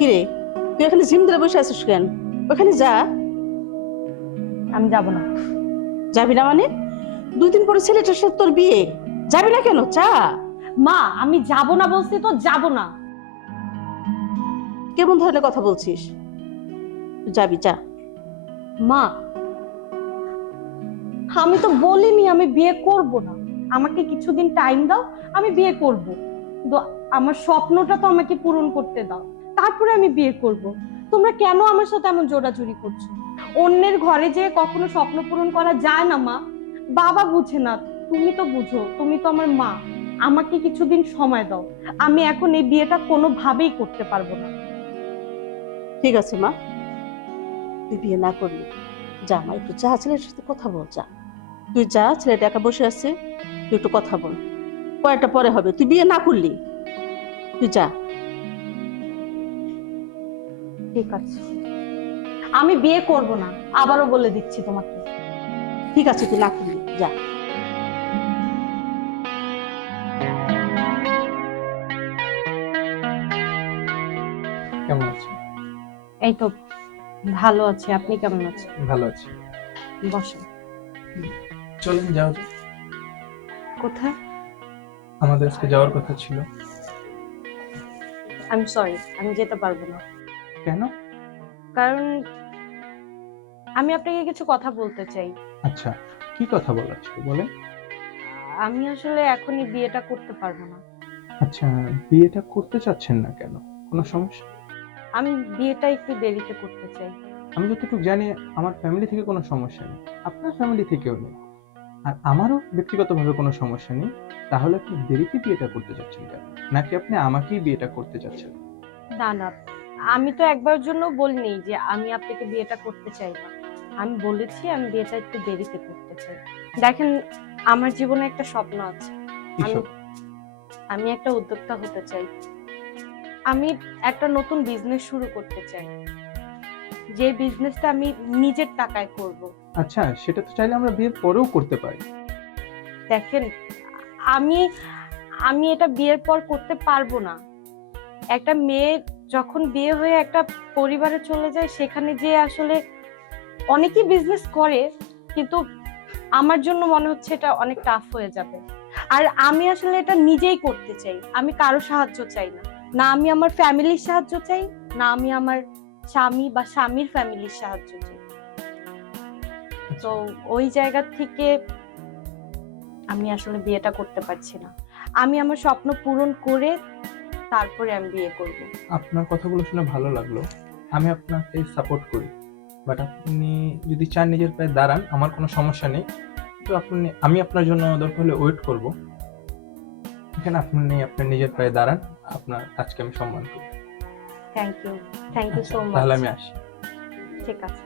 কিরে, তুই এখানে জিম ধরে বসে আছিস কেন? ওখানে যা। আমি যাব না। যাবি না মানে? 2 দিন পরে ছেলেটার সাথে তোর বিয়ে, যাবি না কেন? যা। মা, আমি যাব না বলছি তো, যাব না। কেমন ধরনের কথা বলছিস? তুই যাবি, যা। মা, আমি তো বলিনি আমি বিয়ে করব না। আমাকে কিছুদিন টাইম দাও, আমি বিয়ে করব। কিন্তু আমার স্বপ্নটা তো আমাকে পূরণ করতে দাও, তারপরে আমি বিয়ে করব। তোমরা কেন আমার সাথে এমন জোরাজুরি করছো? অন্যের ঘরে যে কখনো স্বপ্ন পূরণ করা যায় না মা। বাবা বুঝে না, তুমি তো বুঝো, তুমি তো আমার মা। আমাকে কিছুদিন সময় দাও। আমি এখন এই বিয়েটা কোনোভাবেই করতে পারবো না। ঠিক আছে মা, তুই বিয়ে না করলি যা। মা, একটু যা, ছেলের সাথে কথা বল, যা। তুই যা, ছেলেটা একা বসে আছে, তুই একটু কথা বল। পরেরটা পরে হবে, তুই বিয়ে না করলি। তুই যা। ঠিক আছে, আমি বিয়ে করব না, আবারও বলে দিচ্ছি তোমাকে। ঠিক আছে, তুই না করলি, যা। কেমন আছো? এই তো ভালো আছি, আপনি কেমন আছেন? ভালো আছি। বসেন। চলুন যাও যাক। কোথায়? আমাদের আজকে যাওয়ার কথা ছিল। আমি সরি, আমি যেতে পারবো না। কেন? কারণ আমি আপনাকে কিছু কথা বলতে চাই। আচ্ছা, কি কথা বলার ছিল বলেন। আমি আসলে এখনই বিয়েটা করতে পারবো না। আচ্ছা, বিয়েটা করতে চাচ্ছেন না কেন? কোনো সমস্যা? আমি বিয়েটা একটু দেরিতে করতে চাই। আমি যতটুকু জানি আমার ফ্যামিলি থেকে কোনো সমস্যা নেই, আপনার ফ্যামিলি থেকেও নেই, আর আমারও ব্যক্তিগতভাবে কোনো সমস্যা নেই। তাহলে আপনি দেরিতে বিয়েটা করতে চাচ্ছেন কেন? নাকি আপনি আমাকেই বিয়েটা করতে চাচ্ছেন? না না, আমি তো একবার জন্য বলিনি যে আমি আপনাকে বিয়েটা করতে চাই না। আমি বলেছি আমি বিয়েটা একটু দেরিতে করতে চাই। দেখেন, আমার জীবনে একটা স্বপ্ন আছে। কি আমি সব? আমি একটা উদ্যোক্তা হতে চাই। আমি একটা নতুন বিজনেস শুরু করতে চাই, যে বিজনেসটা আমি নিজের টাকায় করব। আচ্ছা, সেটা তো চাইলে আমরা বিয়ের পরেও করতে পারি। দেখেন, আমি আমি এটা বিয়ের পর করতে পারবো না। একটা মেয়ে যখন বিয়ে হয়ে একটা পরিবারে চলে যায়, সেখানে যে আসলে অনেকেই বিজনেস করে, কিন্তু আমার জন্য মনে হচ্ছে এটা অনেক টাফ হয়ে যাবে। আর আমি আসলে এটা নিজেই করতে চাই, আমি কারো সাহায্য চাই না। না আমি আমার ফ্যামিলির সাহায্য চাই, না আমি আমার স্বামী বা স্বামীর ফ্যামিলির সাহায্য চাই। তো ওই জায়গা থেকে আমি আসলে বিয়েটা করতে পারছি না। আমি আমার স্বপ্ন পূরণ করে তারপরে আমি বিয়ে করব। আপনার কথাগুলো শুনে ভালো লাগলো, আমি আপনাকে সাপোর্ট করি। বাট আপনি যদি চান নিজের পায়ে দাঁড়ান, আমার কোনো সমস্যা নেই। তো আমি আপনার জন্য দরকার হলে ওয়েট করব। এখানে আপনি আপনার নিজের পায়ে দাঁড়ান, আপনার কাজকে আমি সম্মান করি। Thank you so much. তাহলে আমি আসি। ঠিক আছে।